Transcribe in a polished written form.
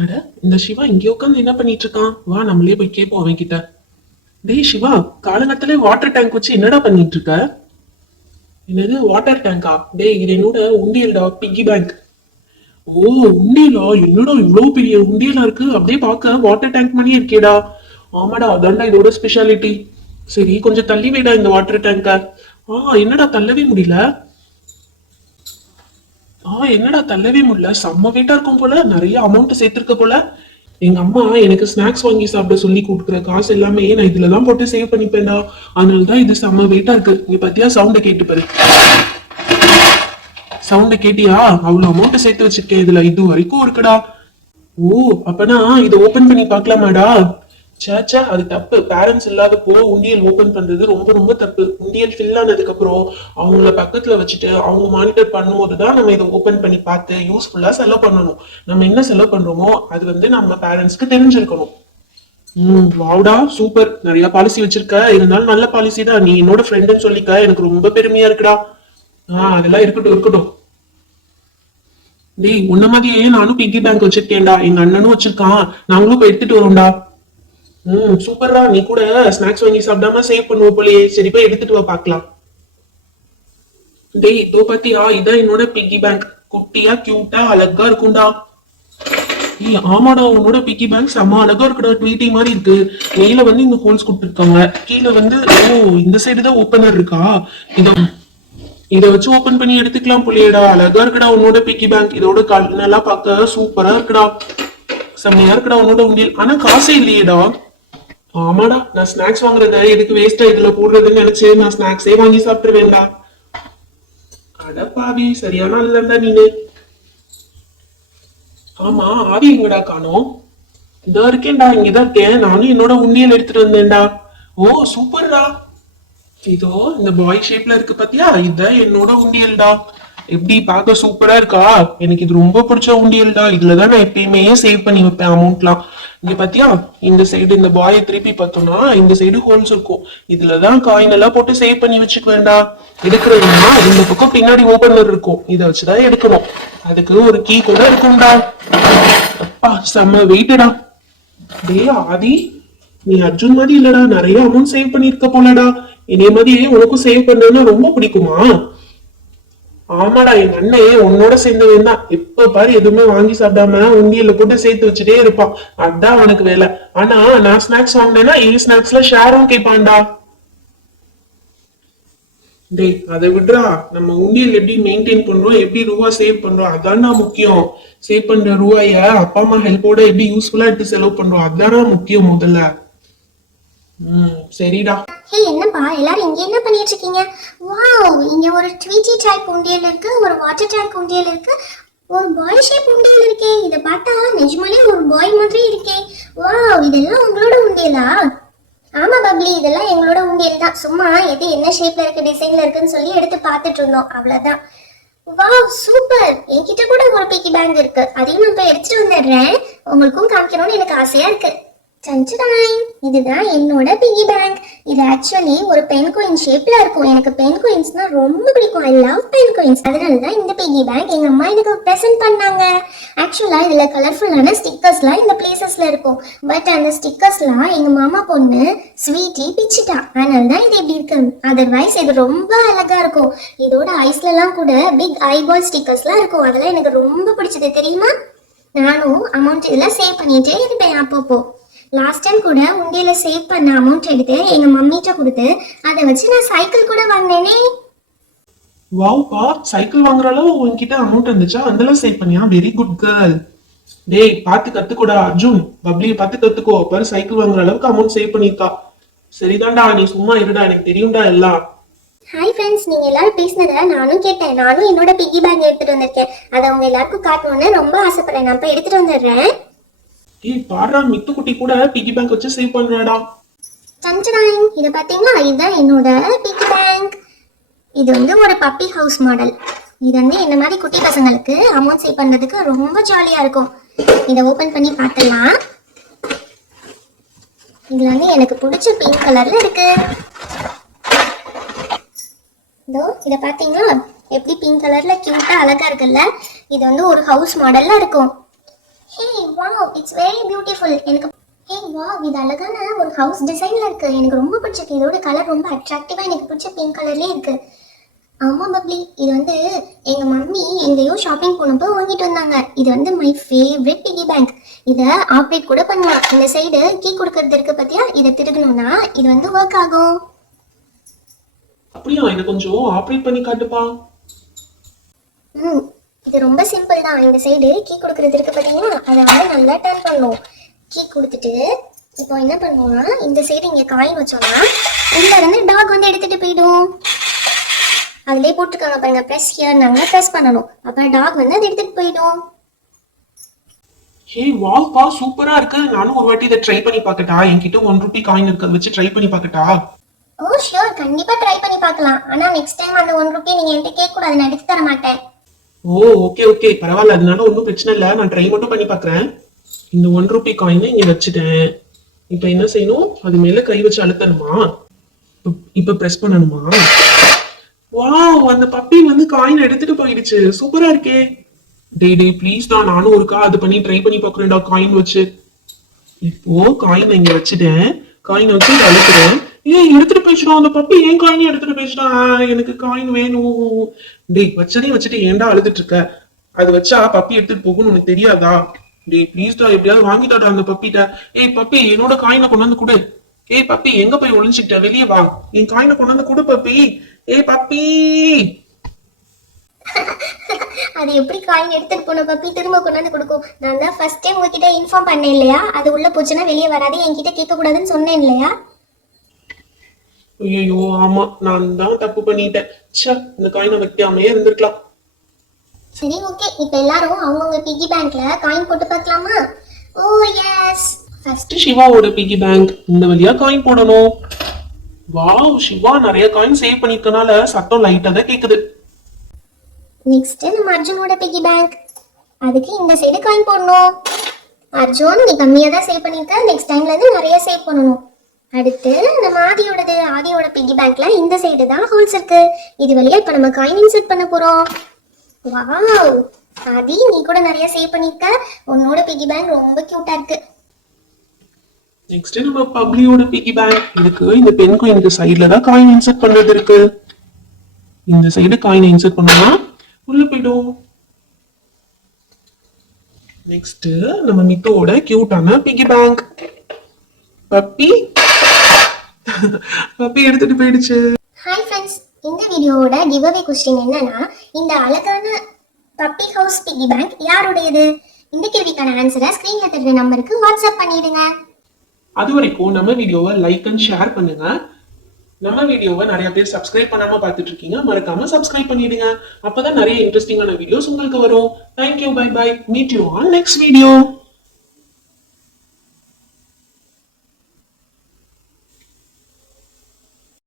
அட, இந்த சிவா இங்கே உட்காந்து என்ன பண்ணிட்டு இருக்கான்? வா நம்மளே போய் கேட்போம் அவன் கிட்ட. டேய் சிவா, காலங்கத்திலே வாட்டர் டேங்க் வச்சு என்னடா பண்ணிட்டு இருக்க? என்னது வாட்டர் டேங்கா? டேய் இது என்னோட உண்டியல்டா, பிக்கி பேங்க். ஓ, உண்டியலா? என்னடா இவ்வளவு பெரிய உண்டியலா இருக்கு? அப்படியே பார்க்க வாட்டர் டேங்க் மாதிரியே இருக்கேடா. ஆமாடா, அதான்டா இதோட ஸ்பெஷாலிட்டி. சரி, கொஞ்சம் தள்ளி வைடா இந்த வாட்டர் டேங்க. என்னடா தள்ளவே முடியல? என்னடா தள்ளவே முடியல? செம்ம வெயிட்டா இருக்கும் போல, நிறைய அமௌண்ட் சேர்த்திருக்க போல. எங்க அம்மா எனக்கு ஸ்நாக்ஸ் வாங்கி சாப்பிட சொல்லி கொடுக்குற காசு எல்லாமே நான் இதுலதான் போட்டு சேவ் பண்ணிப்பேன்டா. அதனாலதான் இது செம்ம வெயிட்டா இருக்கு. நீ பத்தியா சவுண்ட கேட்டு பாரு. சவுண்ட கேட்டியா? அவ்வளவு அமௌண்ட் சேர்த்து வச்சிருக்கேன் இதுல, இது வரைக்கும் இருக்குடா. ஓ, அப்பனா இதை ஓபன் பண்ணி பார்க்கலாமாடா? சேச்சா, அது தப்பு. பேரண்ட்ஸ் இல்லாதப்போ உண்டியல் ஓபன் பண்றது ரொம்ப ரொம்ப தப்பு. உண்டியல் ஃபில் ஆனதுக்கு அப்புறம் அவங்கள பக்கத்துல வச்சுட்டு அவங்க மானிட்டர் பண்ணும்போதுதான் நம்ம இதை ஓபன் பண்ணி பார்த்து யூஸ்ஃபுல்லா செலவு பண்ணணும். நம்ம என்ன செலவு பண்றோமோ அது நம்ம பேரண்ட்ஸ்க்கு தெரிஞ்சிருக்கணும். வாவுடா, சூப்பர். நிறைய பாலிசி வச்சிருக்க. இருந்தாலும் நல்ல பாலிசி தான். நீ என்னோட ஃப்ரெண்டுன்னு சொல்லிக்க, எனக்கு ரொம்ப பெருமையா இருக்குடா. அதெல்லாம் இருக்கட்டும் இருக்கட்டும். டேய், உன்ன மாதிரியே நானும் பிக்கி பேங்க் வச்சிருக்கேன்டா. எங்க அண்ணனும் வச்சிருக்கான். நாங்களும் போய் எடுத்துட்டு வரோம்டா. சூப்பர்ரா. நீ கூட ஸ்நாக்ஸ் வாங்கி சாப்பிடாம சேவ் பண்ணுவோம் போலயே. சரி, போய் எடுத்துட்டு வா பாக்கலாம். டேய், இதோ பாத்தியா? இதான் என்னோட பிக்கி பேங்க். குட்டியா கியூட்டா அழகா இருக்கும்டா. ஏய் ஆமாடா, உன்னோட பிக்கி பேங்க் செம்ம அழகா இருக்குடா. ட்வீட்டி மாதிரி இருக்கு. மேல இந்த ஹோல்ஸ் கொடுத்துருக்காங்க. கீழே ஓ, இந்த சைடு தான் ஓப்பனர் இருக்கா? இத இத வச்சு ஓபன் பண்ணி எடுத்துக்கலாம் போலியேடா. அழகா இருக்குடா உன்னோட பிக்கி பேங்க். இதோட கண்ணெல்லாம் பார்க்க சூப்பரா இருக்குடா. செம்மையா இருக்குடா உன்னோட உண்டியல். ஆனா காசே இல்லையேடா. ஆமாடா, நான் ஸ்நாக்ஸ் வாங்குறத எதுக்கு வேஸ்டா இதுல போடுறதுன்னு நினைச்சு நான் ஸ்நாக்ஸே வாங்கி சாப்பிட்டுருவேன்டா. அடப்பாவி, சரியான இல்லண்டா நீனு. ஆமா, ஆவி எங்கடா காணோம்? இதோ இருக்கேன்டா, இங்கதான் இருக்கேன். நானும் என்னோட உண்டியல் எடுத்துட்டு வந்தேன்டா. ஓ, சூப்பர்டா. இதோ இந்த பாய் ஷேப்ல இருக்கு பாத்தியா? இதான் என்னோட உண்டியல்டா. எப்படி பார்க்க சூப்பரா இருக்கா? எனக்கு இது ரொம்ப பிடிச்ச உண்டியல்டா. இதுலதான் நான் எப்பயுமே சேவ் பண்ணி வைப்பேன் அமௌண்ட்லாம். இங்க பாத்தியா? இந்த சைடு இந்த பாயை திருப்பி பார்த்தோம்னா இந்த சைடு ஹோல்ஸ் இருக்கும். இதுலதான் காயின் எல்லாம் போட்டு சேவ் பண்ணி வச்சுக்குவேன்டா. எடுக்கிறதுனா இந்த பக்கம் பின்னாடி ஓபனர் இருக்கும். இதை வச்சுதான் எடுக்கணும். அதுக்கு ஒரு கீ கூட இருக்கும்டா. அப்பா, செம்ம வெயிட்டடா. டேய் ஆதி, நீ அர்ஜுன் மாதிரி இல்லடா. நிறைய அமௌண்ட் சேவ் பண்ணிருக்க போலடா. இதே மாதிரி உனக்கும் சேவ் பண்ணணும்னா ரொம்ப பிடிக்குமா? ஆமாடா, என் அண்ணன் உன்னோட சேர்ந்தவன் தான். எப்ப பாரு எதுவுமே வாங்கி சாப்பிடாம உண்டியல்ல போட்டு சேர்த்து வச்சுட்டே இருப்பான். அதான் அவனுக்கு வேலை. ஆனா நான் ஸ்நாக்ஸ் வாங்கினேன்னா என் ஸ்நாக்ஸ்ல ஷேரும் கேட்பான்டா. டேய், அதை விட்றா. நம்ம உண்டியல் எப்படி மெயின்டைன் பண்றோம், எப்படி ரூபா சேவ் பண்றோம், அதான்டா முக்கியம். சேவ் பண்ற ரூபாய அப்பா அம்மா ஹெல்ப்போட எப்படி யூஸ்ஃபுல்லா எடுத்து செலவு பண்றோம், அதானா முக்கியம் முதல்ல. சரிடா. ஹே, என்னப்பா எல்லாரும் இங்க என்ன பண்ணிட்டு இருக்கீங்க? வாவ், இங்க ஒரு ட்வீட்டி டைப் உண்டியல் இருக்கு, ஒரு வாட்டர் டேங்க் உண்டியல் இருக்கு, ஒரு பாய் ஷேப் உண்டியல் இருக்கே. இத பார்த்தா நிஜமாலே ஒரு பாய் மாதிரி இருக்கே. வாவ், இதெல்லாம் உங்களோட உண்டியலா? ஆமா பப்ளி, இதெல்லாம் எங்களோட உண்டியல் தான். சும்மா எது என்ன ஷேப்ல இருக்கு, டிசைன்ல இருக்குன்னு சொல்லி எடுத்து பார்த்துட்டு இருந்தோம், அவ்வளவுதான். Wow, super. என்கிட்ட கூட ஒரு பிக்கி பேங்க் இருக்கு. அதையும் நான் போய் எடுத்துட்டு வந்துடுறேன். உங்களுக்கும் காமிக்கணும்னு எனக்கு ஆசையா இருக்கு. சஞ்சடாய், இதுதான் என்னோட பிகி பேங்க். இது ஆக்சுவலி ஒரு பென் கோயின் ஷேப்ல இருக்கும். எனக்கு பென் கோயின்ஸ்னா ரொம்ப பிடிக்கும். I love penguins. அதனால தான் இந்த பிகி பேங்க் எங்க அம்மா எனக்கு பிரசன்ட் பண்ணாங்க. ஆக்சுவலா இதுல கலர்ஃபுல்லான ஸ்டிக்கர்ஸ்லாம் இந்த பிளேசஸ்ல இருக்கும். பட் அந்த ஸ்டிக்கர்ஸ்லாம் எங்க மாமா பொண்ணு ஸ்வீட்டி பிச்சிட்டா. அதனால தான் இது இப்படி இருக்கு. அதர்வைஸ் இது ரொம்ப அழகா இருக்கும். இதோட ஐஸ்ல எல்லாம் கூட பிக் ஐபால் ஸ்டிக்கர்ஸ்லாம் இருக்கும். அதெல்லாம் எனக்கு ரொம்ப பிடிச்சது தெரியுமா? நானும் அமௌண்ட் இதுல சேவ் பண்ணிட்டே இருப்பேன் அப்பப்போ. லாஸ்ட் டைம் கூட உண்டியல சேவ் பண்ண அமௌண்ட் எடுத்து எங்க மம்மிட்ட கொடுத்து அதை வச்சு நான் சைக்கிள் கூட வாங்கினேனே. வாவ்ப்பா, சைக்கிள் வாங்குற அளவு உன்கிட்ட அமௌண்ட் இருந்துச்சா? அதெல்லாம் சேவ் பண்ணியா? Very good girl. டேய், பார்த்து கத்துக்கோடா அர்ஜுன். பப்ளியை பார்த்து கத்துக்கோ. பாரு, சைக்கிள் வாங்குற அளவுக்கு அமௌண்ட் சேவ் பண்ணிருக்கா. சரிதான்டா, நீ சும்மா இருடா. எனக்கு தெரியும்டா எல்லாம். ஹாய் ஃப்ரெண்ட்ஸ், நீங்க எல்லாரும் பேசினதை நானும் கேட்டேன். நானும் என்னோட பிக்கி பேங்க் எடுத்துட்டு வந்திருக்கேன். அதை அவங்க எல்லாருக்கும் காட்டணும்னு ரொம்ப ஆசைப்படுறேன். நான் போய் எடுத்துட்டு வந்துடுறேன். ஏய் பாடுறா, மித்துக்குட்டி கூட பிகி பேங்க் வச்சு சேவ் பண்றாடா. சஞ்சடாயிங், இதை பார்த்தீங்களா? இதுதான் என்னோட பிக்கி பேங்க். இது ஒரு பப்பி ஹவுஸ் மாடல். இது என்ன மாதிரி குட்டி பசங்களுக்கு அமௌண்ட் சேவ் பண்றதுக்கு ரொம்ப ஜாலியா இருக்கும். இதை ஓபன் பண்ணி பார்த்துடலாம். இதுல எனக்கு பிடிச்ச பிங்க் கலர்ல இருக்கு. இதோ இதை பார்த்தீங்களா? எப்படி பிங்க் கலர்ல கியூட்டா அழகா இருக்குல்ல? இது ஒரு ஹவுஸ் மாடல்ல இருக்கும். Hey wow, it's very beautiful. எனக்கு இது அழகான ஒரு ஹவுஸ் டிசைன்ல இருக்கு. எனக்கு ரொம்ப பிடிச்சிருக்கு. இதோட கலர் ரொம்ப அட்ராக்டிவா எனக்கு பிடிச்ச பிங்க் கலர்லயே இருக்கு. ஆமா பப்ளி, இது வந்து எங்க மம்மி எங்கேயோ ஷாப்பிங் போனப்போ வாங்கிட்டு வந்தாங்க. இது வந்து மை ஃபேவரட் பிகி பேங்க். இதை ஆப்ரேட் கூட பண்ணலாம். இந்த சைடு கீ கொடுக்கறது இருக்கு பத்தியா, இதை திருகணும்னா இது வந்து ஒர்க் ஆகும். அப்படியா? இதை கொஞ்சம் ஆப்ரேட் பண்ணி காட்டுப்பா. இது ரொம்ப சிம்பிள் தான். இந்த சைடு கீ கொடுக்கறது இருக்கு பாத்தீங்களா, அதை வந்து நல்லா டர்ன் பண்ணும். கீ கொடுத்துட்டு இப்போ என்ன பண்ணுவோம்னா, இந்த சைடு இங்க காயின் வச்சோம்னா உள்ள இருந்து டாக் வந்து எடுத்துட்டு போயிடும். அதுலயே போட்டுருக்காங்க பாருங்க, பிரஸ் ஹியர். நாங்க பிரஸ் பண்ணணும், அப்ப டாக் வந்து அதை எடுத்துட்டு போயிடும். ஹே வாவ்ப்பா, சூப்பரா இருக்கு. நானும் ஒரு வாட்டி இதை ட்ரை பண்ணி பார்க்கட்டா? என்கிட்ட 1 ரூபி காயின் இருக்கு, அதை வச்சு ட்ரை பண்ணி பார்க்கட்டா? ஓ ஷியோர், கண்டிப்பா ட்ரை பண்ணி பார்க்கலாம். ஆனா நெக்ஸ்ட் டைம் அந்த 1 ரூபி நீங்க என்கிட்ட கேட்க கூடாது, நான் எடுத்து தர மாட்டேன். ஓ ஓகே ஓகே, பரவாயில்ல, அதனால ஒன்றும் பிரச்சனை இல்லை. நான் ட்ரை மட்டும் பண்ணி பார்க்குறேன். இந்த 1 ரூபி காயினை இங்க வச்சுட்டேன். இப்போ என்ன செய்யணும்? அது மேல கை வச்சு அழுத்தணுமா? இப்ப பிரஸ் பண்ணணுமா? வாவ், அந்த பப்பி வந்து காயின் எடுத்துட்டு போயிடுச்சு. சூப்பரா இருக்கே. டேய் ப்ளீஸ் தான், நானும் ஒருக்கா அது பண்ணி ட்ரை பண்ணி பார்க்குறேன்டா காயின் வச்சு. இப்போ காயின் இங்க வச்சுட்டேன். காயின் வச்சு இதை அழுத்துறேன். எடுத்துட்டு போயிடுச்சுடா அந்த பப்பி. ஏன் காயினே எடுத்துட்டு போயிடுச்சுடா? எனக்கு காயின் வேணும். டேய் வச்சதையும் வச்சுட்டு ஏன்டா அழுதுட்டு இருக்க? அது வச்சா பப்பி எடுத்துட்டு போகணும்னு உனக்கு தெரியாதா? டேய் ப்ளீஸ் டா, எப்படியாவது வாங்கிட்டாடா அந்த பப்பிட்ட. பப்பி, என்னோட காயினை கொண்டு வந்து கொடு. பப்பி, எங்க போய் ஒளிஞ்சுக்கிட்ட? வெளியே வா, என் காயினை கொண்டு வந்து கொடு பப்பி. பப்பி. அது எப்படி காயின் எடுத்துட்டு போன பப்பி திரும்ப கொண்டு வந்து கொடுக்கும்? நான் தான் ஃபர்ஸ்ட் டைம் உங்ககிட்ட இன்ஃபார்ம் பண்ணேன் இல்லையா, அது உள்ள போச்சுன்னா வெளியே வராது, என்கிட்ட கேட்க கூடாதுன்னு சொன்னேன் இல்லையா? ஐயோ ஆமா, நான் தான் தப்பு பண்ணிட்டேன். ச்சே, இந்த காயினை வைக்காமே இருந்திருக்கலாம். சரி ஓகே, இப்போ எல்லாரும் அவங்கவுங்க பிகி பேங்க்ல காயின் போட்டு பார்க்கலாமா? Oh yes. ஃபர்ஸ்ட் சிவாவோட பிகி பேங்க். இந்த வழியா காயின் போடணும். வாவ், சிவா நிறைய காயின் சேவ் பண்ணிருக்கனால சத்தம் லைட்டா தான் கேக்குது. நெக்ஸ்ட் நம்ம அர்ஜுனோட பிகி பேங்க். அதுக்கு இந்த சைடு காயின் போடணும். அர்ஜுன், நீ கம்மியா தான் சேவ் பண்ணிருக்க, நெக்ஸ்ட் டைம்ல இருந்து நிறைய சேவ் பண்ணணும். அடுத்து நம்ம ஆதியோட பிகி பேங்க்ல இந்த சைடு தான் ஹோல்ஸ் இருக்கு. இது வழியா இப்ப நம்ம காயின் இன்சர்ட் பண்ண போறோம். வாவ் ஆதி, நீ கூட நிறைய சேவ் பண்ணிருக்க. உன்னோட பிகி பேங்க் ரொம்ப கியூட்டா இருக்கு. நெக்ஸ்ட் நம்ம பப்ளியோட பிகி பேங்க். இதுக்கு இந்த பென்கும் இந்த சைடுல தான் காயின் இன்சர்ட் பண்றது இருக்கு. இந்த சைடு காயின் இன்சர்ட் பண்ணோம்னா உள்ள போய்டும். நெக்ஸ்ட் நம்ம மித்தோட கியூட்டான பிகி பேங்க். பப்பி பப்பி எடுத்துட்டு போயிடுச்சு. ஹாய் ஃப்ரெண்ட்ஸ், இந்த வீடியோவோட கிவ் அவே क्वेश्चन என்னன்னா, இந்த அழகான பப்பி ஹவுஸ் பிகி பேங்க் யாருடையது? இந்த கேள்விக்கான ஆன்சரை ஸ்கிரீன்ல தெரியுற நம்பருக்கு வாட்ஸ்அப் பண்ணிடுங்க. அது வரைக்கும் நம்ம வீடியோவை லைக் அண்ட் ஷேர் பண்ணுங்க. நம்ம வீடியோவை நிறைய பேர் சப்ஸ்கிரைப் பண்ணாம பார்த்துட்டு இருக்கீங்க, மறக்காம சப்ஸ்கிரைப் பண்ணிடுங்க. அப்பதான் நிறைய இன்ட்ரெஸ்டிங்கான வீடியோஸ் உங்களுக்கு வரும். Thank you, bye bye, meet you on next video.